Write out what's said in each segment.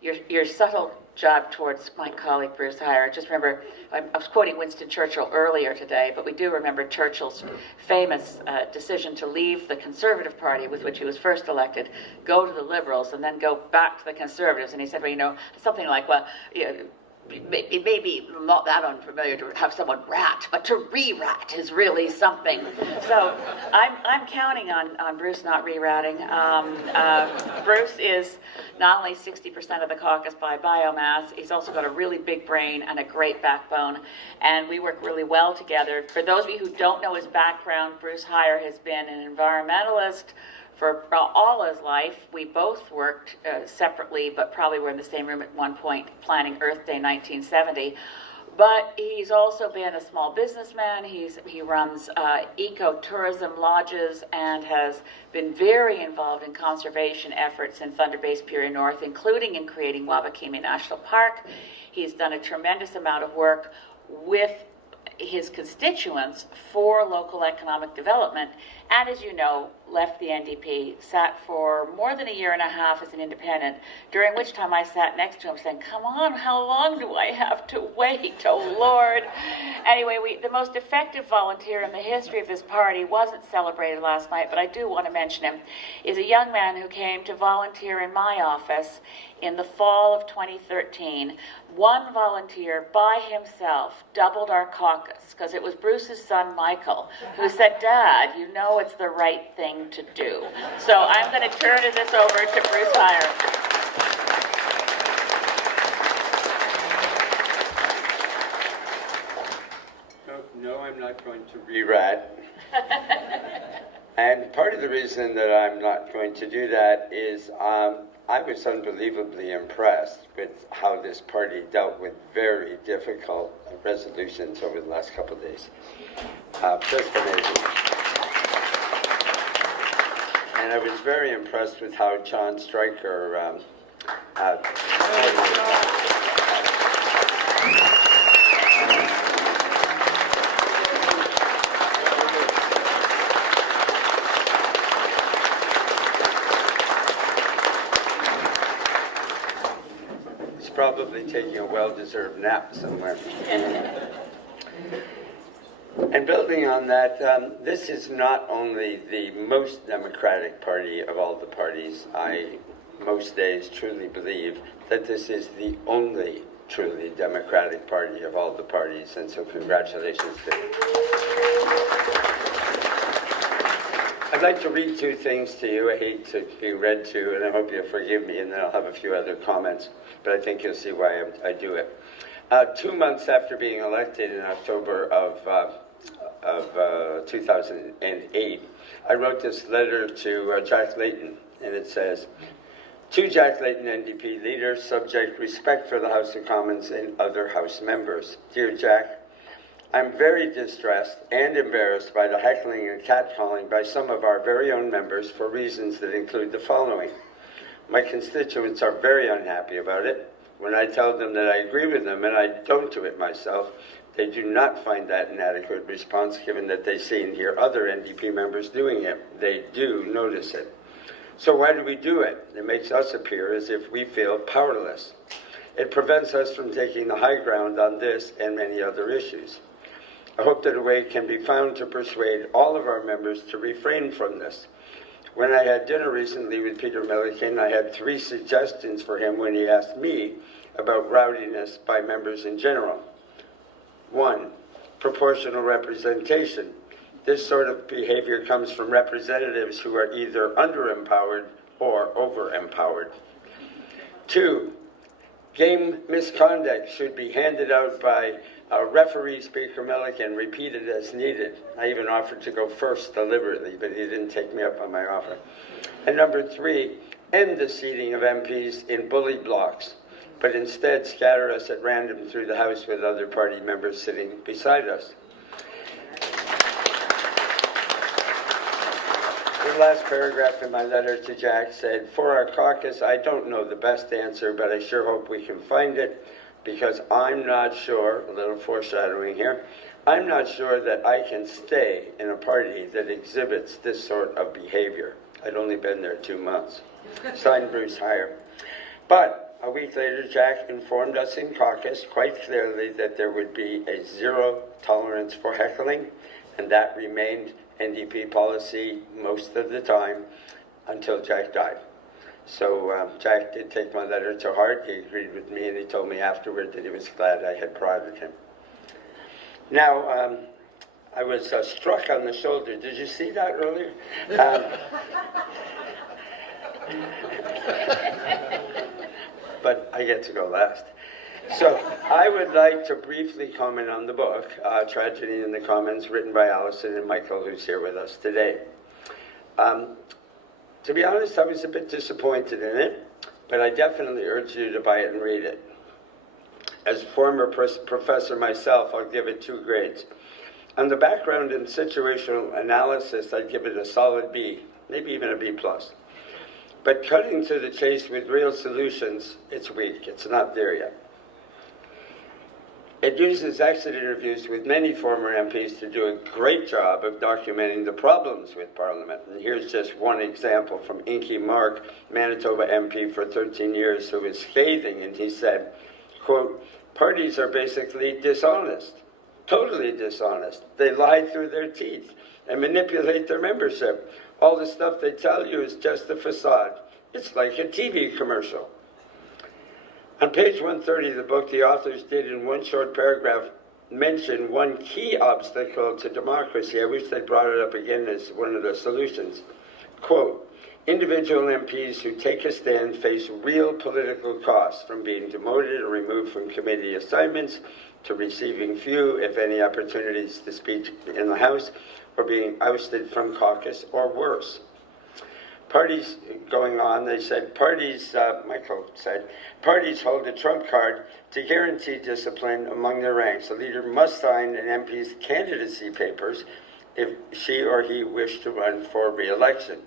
your subtle jab towards my colleague Bruce Hyer. Just remember, I was quoting Winston Churchill earlier today, but we do remember Churchill's famous decision to leave the Conservative Party with which he was first elected, go to the Liberals, and then go back to the Conservatives. And he said, well, you know, something like, well, you know, it may be not that unfamiliar to have someone rat, but to re-rat is really something. So I'm counting on Bruce not re-ratting. Bruce is not only 60% of the caucus by biomass, he's also got a really big brain and a great backbone, and we work really well together. For those of you who don't know his background, Bruce Hyer has been an environmentalist for all his life. We both worked separately, but probably were in the same room at one point planning Earth Day 1970. But he's also been a small businessman. He runs eco-tourism lodges and has been very involved in conservation efforts in Thunder Bay Superior North, including in creating Wabakimi National Park. He's done a tremendous amount of work with his constituents for local economic development, and as you know, left the NDP, sat for more than a year and a half as an independent, during which time I sat next to him saying, come on, how long do I have to wait? Oh, Lord. Anyway, the most effective volunteer in the history of this party wasn't celebrated last night, but I do want to mention him, is a young man who came to volunteer in my office in the fall of 2013. One volunteer by himself doubled our caucus because it was Bruce's son, Michael, who said, Dad, you know it's the right thing to do. So I'm going to turn this over to Bruce Hyer. No, I'm not going to re-rat. And part of the reason that I'm not going to do that is I was unbelievably impressed with how this party dealt with very difficult resolutions over the last couple of days. Just amazing. And I was very impressed with how John Stryker probably taking a well-deserved nap somewhere. And building on that, this is not only the most democratic party of all the parties. I, most days, truly believe that this is the only truly democratic party of all the parties, and so congratulations to you. I'd like to read two things to you. I hate to be read to, and I hope you'll forgive me, and then I'll have a few other comments, but I think you'll see why I do it. 2 months after being elected in October of 2008, I wrote this letter to Jack Layton, and it says, to Jack Layton, NDP leader, subject respect for the House of Commons and other House members. Dear Jack, I'm very distressed and embarrassed by the heckling and catcalling by some of our very own members for reasons that include the following. My constituents are very unhappy about it. When I tell them that I agree with them and I don't do it myself, they do not find that an adequate response given that they see and hear other NDP members doing it. They do notice it. So why do we do it? It makes us appear as if we feel powerless. It prevents us from taking the high ground on this and many other issues. I hope that a way can be found to persuade all of our members to refrain from this. When I had dinner recently with Peter Milliken, I had 3 suggestions for him when he asked me about rowdiness by members in general. 1, proportional representation. This sort of behavior comes from representatives who are either underempowered or overempowered. 2, game misconduct should be handed out by referee Speaker Milliken, repeated as needed. I even offered to go first deliberately, but he didn't take me up on my offer. And number 3, end the seating of MPs in bully blocks, but instead scatter us at random through the House with other party members sitting beside us. The last paragraph in my letter to Jack said, for our caucus, I don't know the best answer, but I sure hope we can find it, because I'm not sure, a little foreshadowing here, I'm not sure that I can stay in a party that exhibits this sort of behavior. I'd only been there 2 months. Signed, Bruce Hyer. But a week later, Jack informed us in caucus quite clearly that there would be a zero tolerance for heckling, and that remained NDP policy most of the time until Jack died. So Jack did take my letter to heart. He agreed with me, and he told me afterward that he was glad I had prodded him. Now, I was struck on the shoulder. Did you see that earlier? But I get to go last. So I would like to briefly comment on the book, Tragedy in the Commons, written by Alison and Michael, who's here with us today. To be honest, I was a bit disappointed in it, but I definitely urge you to buy it and read it. As a former professor myself, I'll give it 2 grades. On the background and situational analysis, I'd give it a solid B, maybe even a B+. But cutting to the chase with real solutions, it's weak. It's not there yet. It uses exit interviews with many former MPs to do a great job of documenting the problems with Parliament. And here's just one example from Inky Mark, Manitoba MP for 13 years, who was scathing, and he said, quote, "Parties are basically dishonest, totally dishonest. They lie through their teeth and manipulate their membership. All the stuff they tell you is just a facade. It's like a TV commercial." On page 130 of the book, the authors did, in one short paragraph, mention one key obstacle to democracy. I wish they brought it up again as one of the solutions. Quote, "Individual MPs who take a stand face real political costs, from being demoted or removed from committee assignments to receiving few, if any, opportunities to speak in the House, or being ousted from caucus, or worse." Parties, going on, they said, Michael said, parties hold a trump card to guarantee discipline among their ranks. A leader must sign an MP's candidacy papers if she or he wish to run for re-election.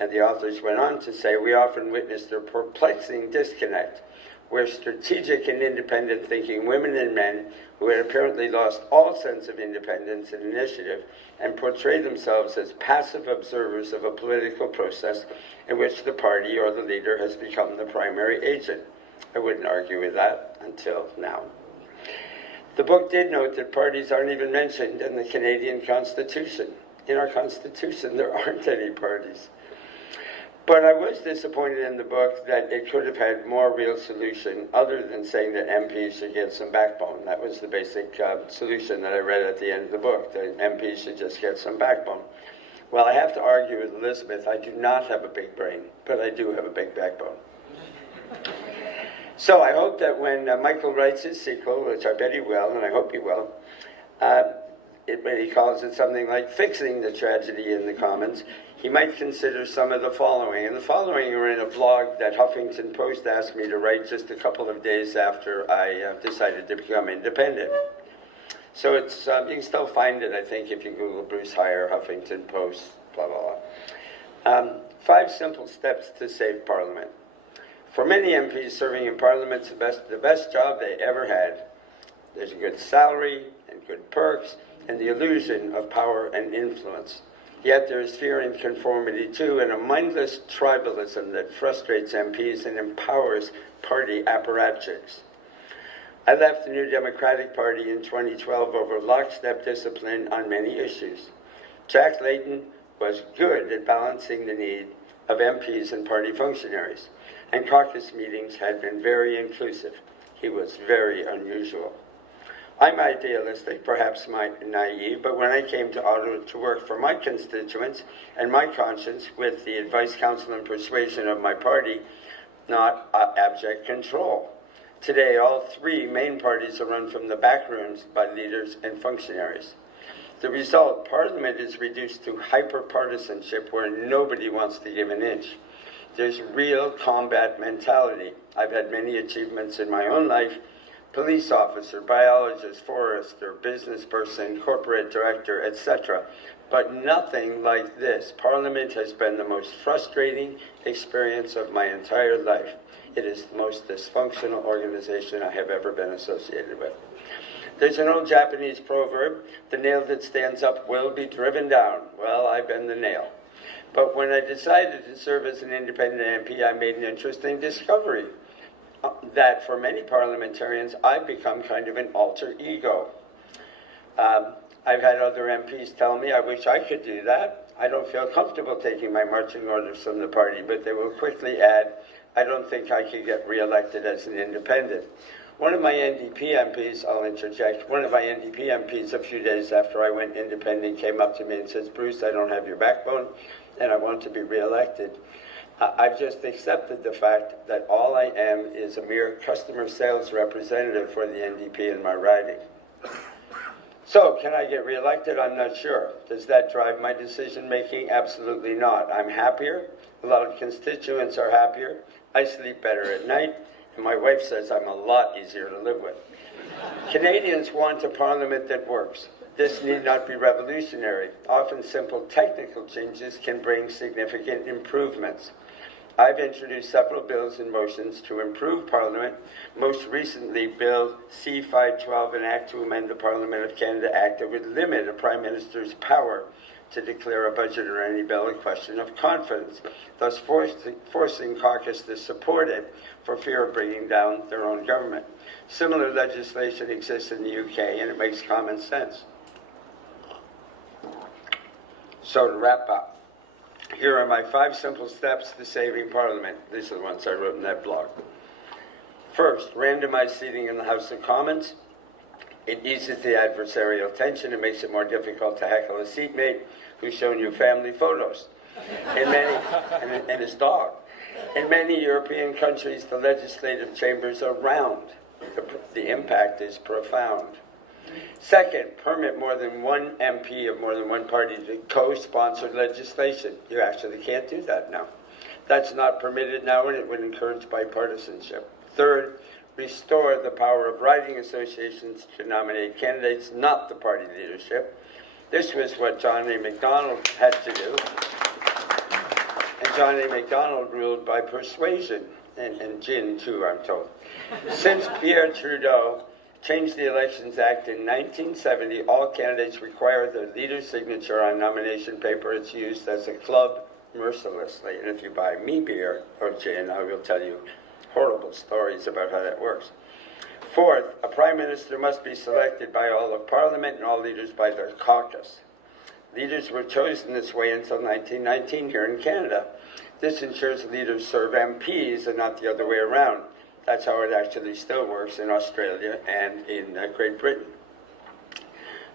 And the authors went on to say, "We often witnessed a perplexing disconnect where strategic and independent thinking women and men who had apparently lost all sense of independence and initiative and portray themselves as passive observers of a political process in which the party or the leader has become the primary agent." I wouldn't argue with that until now. The book did note that parties aren't even mentioned in the Canadian Constitution. In our Constitution, there aren't any parties. But I was disappointed in the book that it could have had more real solution other than saying that MPs should get some backbone. That was the basic solution that I read at the end of the book, that MPs should just get some backbone. Well, I have to argue with Elizabeth. I do not have a big brain, but I do have a big backbone. So I hope that when Michael writes his sequel, which I bet he will, and I hope he will, when he calls it something like Fixing the Tragedy in the Commons, he might consider some of the following. And the following are in a blog that Huffington Post asked me to write just a couple of days after I decided to become independent. So it's you can still find it, I think, if you Google Bruce Hyer, Huffington Post, blah, blah, blah. 5 simple steps to save Parliament. For many MPs serving in Parliament, it's the best job they ever had. There's a good salary and good perks and the illusion of power and influence. Yet there is fear and conformity too, and a mindless tribalism that frustrates MPs and empowers party apparatchiks. I left the New Democratic Party in 2012 over lockstep discipline on many issues. Jack Layton was good at balancing the need of MPs and party functionaries, and caucus meetings had been very inclusive. He was very unusual. I'm idealistic, perhaps naive, but when I came to Ottawa to work for my constituents and my conscience with the advice, counsel, and persuasion of my party, not abject control. Today, all 3 main parties are run from the back rooms by leaders and functionaries. The result, Parliament is reduced to hyper-partisanship where nobody wants to give an inch. There's real combat mentality. I've had many achievements in my own life: police officer, biologist, forester, business person, corporate director, etc. But nothing like this. Parliament has been the most frustrating experience of my entire life. It is the most dysfunctional organization I have ever been associated with. There's an old Japanese proverb, "The nail that stands up will be driven down." Well, I've been the nail. But when I decided to serve as an independent MP, I made an interesting discovery. that for many parliamentarians, I've become kind of an alter ego. I've had other MPs tell me, I wish I could do that. I don't feel comfortable taking my marching orders from the party, but they will quickly add, I don't think I could get reelected as an independent. One of my NDP MPs, I'll interject, one of my NDP MPs a few days after I went independent came up to me and says, Bruce, I don't have your backbone and I want to be reelected. I've just accepted the fact that all I am is a mere customer sales representative for the NDP in my riding. So, can I get reelected? I'm not sure. Does that drive my decision making? Absolutely not. I'm happier. A lot of constituents are happier. I sleep better at night. And my wife says I'm a lot easier to live with. Canadians want a parliament that works. This need not be revolutionary. Often simple technical changes can bring significant improvements. I've introduced several bills and motions to improve Parliament, most recently Bill C-512, an act to amend the Parliament of Canada Act that would limit a Prime Minister's power to declare a budget or any bill a question of confidence, thus forcing caucus to support it for fear of bringing down their own government. Similar legislation exists in the UK, and it makes common sense. So to wrap up, here are my 5 simple steps to saving Parliament. These are the ones I wrote in that blog. First, randomized seating in the House of Commons. It eases the adversarial tension and makes it more difficult to heckle a seatmate who's shown you family photos and his dog. In many European countries, the legislative chambers are round. The impact is profound. Second, permit more than one MP of more than one party to co-sponsor legislation. You actually can't do that now. That's not permitted now, and it would encourage bipartisanship. Third, restore the power of riding associations to nominate candidates, not the party leadership. This was what John A. Macdonald had to do. And John A. Macdonald ruled by persuasion, and gin too, I'm told. Since Pierre Trudeau changed the Elections Act in 1970, all candidates require their leader's signature on nomination paper. It's used as a club mercilessly. And if you buy me beer or gin, I will tell you horrible stories about how that works. Fourth, a Prime Minister must be selected by all of Parliament and all leaders by their caucus. Leaders were chosen this way until 1919 here in Canada. This ensures leaders serve MPs and not the other way around. That's how it actually still works in Australia and in Great Britain.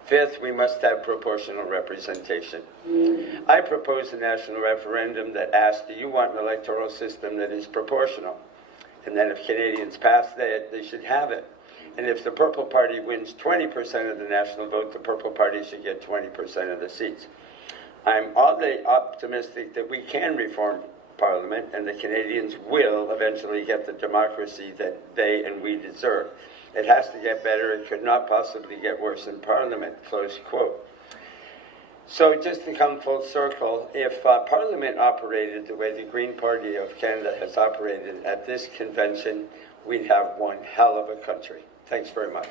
Fifth, we must have proportional representation. I propose a national referendum that asks, do you want an electoral system that is proportional? And then if Canadians pass that, they should have it. And if the Purple Party wins 20% of the national vote, the Purple Party should get 20% of the seats. I'm oddly optimistic that we can reform Parliament, and the Canadians will eventually get the democracy that they and we deserve. It has to get better. It could not possibly get worse in Parliament, close quote. So just to come full circle, if Parliament operated the way the Green Party of Canada has operated at this convention, we'd have one hell of a country. Thanks very much.